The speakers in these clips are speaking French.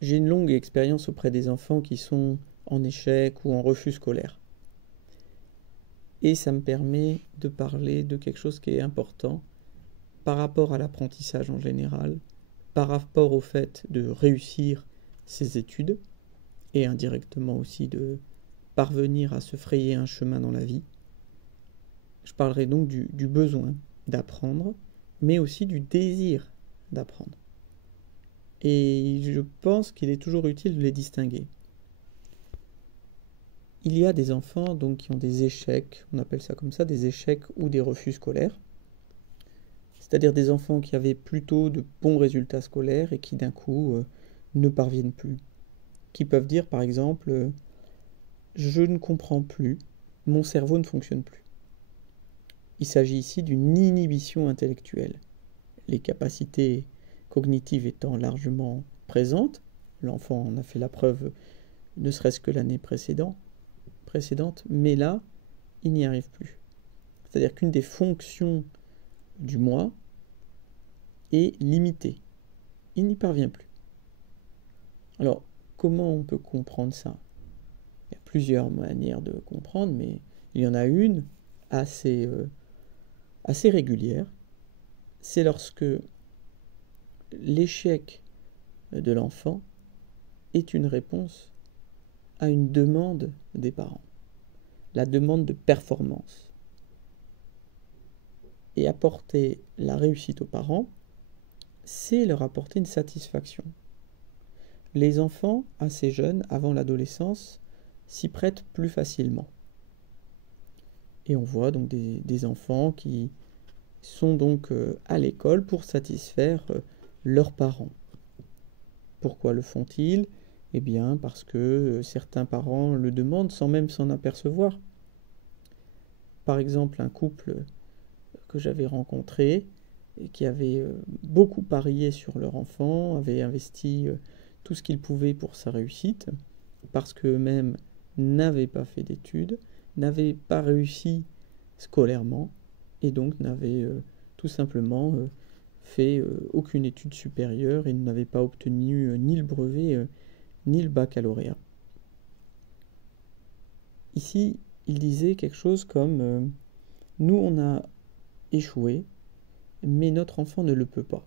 J'ai une longue expérience auprès des enfants qui sont en échec ou en refus scolaire. Et ça me permet de parler de quelque chose qui est important par rapport à l'apprentissage en général, par rapport au fait de réussir ses études et indirectement aussi de parvenir à se frayer un chemin dans la vie. Je parlerai donc du besoin d'apprendre, mais aussi du désir d'apprendre. Et je pense qu'il est toujours utile de les distinguer. Il y a des enfants donc qui ont des échecs, on appelle ça comme ça, des échecs ou des refus scolaires. C'est-à-dire des enfants qui avaient plutôt de bons résultats scolaires et qui d'un coup ne parviennent plus. Qui peuvent dire par exemple je ne comprends plus, mon cerveau ne fonctionne plus. Il s'agit ici d'une inhibition intellectuelle. Les capacités cognitives étant largement présentes, l'enfant en a fait la preuve ne serait-ce que l'année précédente, mais là, il n'y arrive plus. C'est-à-dire qu'une des fonctions du moi est limitée. Il n'y parvient plus. Alors, comment on peut comprendre ça? Il y a plusieurs manières de comprendre, mais il y en a une assez régulière. C'est lorsque l'échec de l'enfant est une réponse à une demande des parents, la demande de performance. Et apporter la réussite aux parents, c'est leur apporter une satisfaction. Les enfants, assez jeunes, avant l'adolescence, s'y prêtent plus facilement. Et on voit donc des enfants qui sont donc à l'école pour satisfaire leurs parents. Pourquoi le font-ils? Eh bien parce que certains parents le demandent sans même s'en apercevoir. Par exemple, un couple que j'avais rencontré et qui avait beaucoup parié sur leur enfant, avait investi tout ce qu'ils pouvaient pour sa réussite, parce qu'eux-mêmes n'avaient pas fait d'études, n'avaient pas réussi scolairement, et donc n'avaient tout simplement fait aucune étude supérieure et n'avaient pas obtenu ni le brevet ni le baccalauréat. Ici, il disait quelque chose comme nous on a échoué, mais notre enfant ne le peut pas.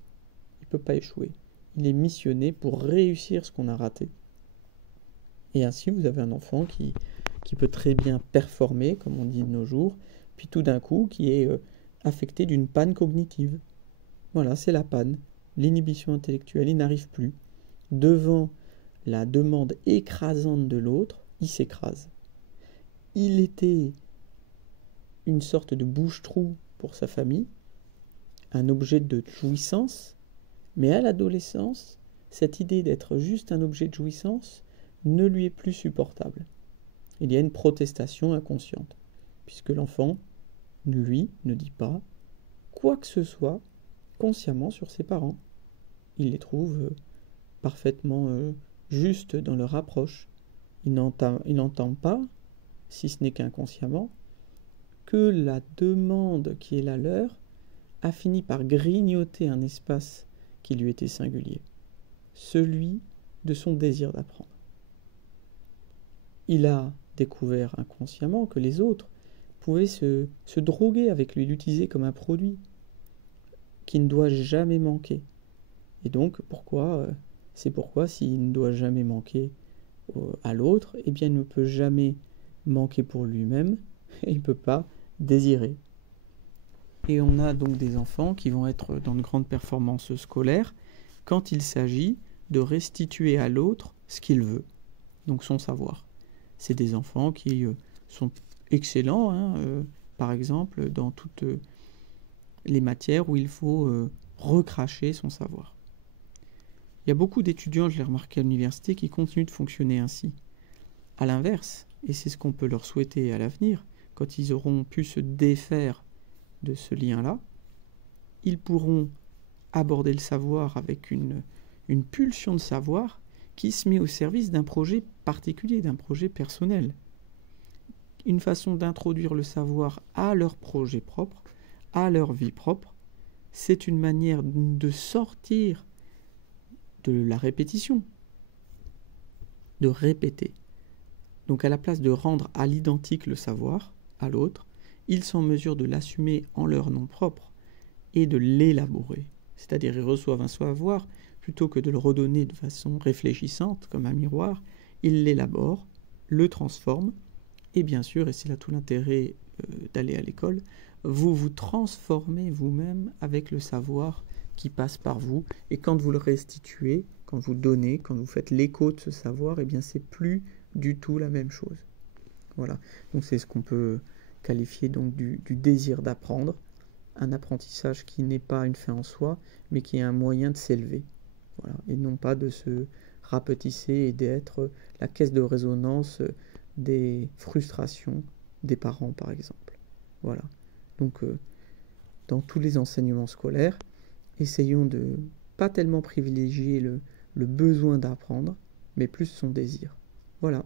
Il ne peut pas échouer. Il est missionné pour réussir ce qu'on a raté. Et ainsi, vous avez un enfant qui peut très bien performer, comme on dit de nos jours, puis tout d'un coup, qui est affecté d'une panne cognitive. Voilà, c'est la panne. L'inhibition intellectuelle, il n'arrive plus. Devant la demande écrasante de l'autre, il s'écrase. Il était une sorte de bouche-trou pour sa famille, un objet de jouissance, mais à l'adolescence, cette idée d'être juste un objet de jouissance ne lui est plus supportable. Il y a une protestation inconsciente, puisque l'enfant, lui, ne dit pas quoi que ce soit consciemment sur ses parents. Il les trouve parfaitement justes dans leur approche. Il n'entend pas, si ce n'est qu'inconsciemment, que la demande qui est la leur a fini par grignoter un espace qui lui était singulier, celui de son désir d'apprendre. Il a découvert inconsciemment que les autres pouvaient se droguer avec lui, l'utiliser comme un produit qui ne doit jamais manquer. Et donc, c'est pourquoi s'il ne doit jamais manquer à l'autre, eh bien il ne peut jamais manquer pour lui-même, et il ne peut pas désirer. Et on a donc des enfants qui vont être dans de grandes performances scolaires quand il s'agit de restituer à l'autre ce qu'il veut, donc son savoir. C'est des enfants qui sont excellents, par exemple, dans toutes les matières où il faut recracher son savoir. Il y a beaucoup d'étudiants, je l'ai remarqué à l'université, qui continuent de fonctionner ainsi. À l'inverse, et c'est ce qu'on peut leur souhaiter à l'avenir, quand ils auront pu se défaire de ce lien-là, ils pourront aborder le savoir avec une pulsion de savoir qui se met au service d'un projet particulier, d'un projet personnel. Une façon d'introduire le savoir à leur projet propre, à leur vie propre, c'est une manière de sortir de la répétition, de répéter. Donc à la place de rendre à l'identique le savoir, à l'autre, ils sont en mesure de l'assumer en leur nom propre et de l'élaborer. C'est-à-dire ils reçoivent un savoir, plutôt que de le redonner de façon réfléchissante, comme un miroir, ils l'élaborent, le transforment, et bien sûr, et c'est là tout l'intérêt d'aller à l'école, vous vous transformez vous-même avec le savoir qui passe par vous, et quand vous le restituez, quand vous donnez, quand vous faites l'écho de ce savoir, eh bien c'est plus du tout la même chose. Voilà, donc c'est ce qu'on peut qualifier donc du désir d'apprendre, un apprentissage qui n'est pas une fin en soi, mais qui est un moyen de s'élever, voilà, et non pas de se rapetisser et d'être la caisse de résonance des frustrations des parents, par exemple. Voilà, donc dans tous les enseignements scolaires, essayons de pas tellement privilégier le besoin d'apprendre, mais plus son désir. Voilà.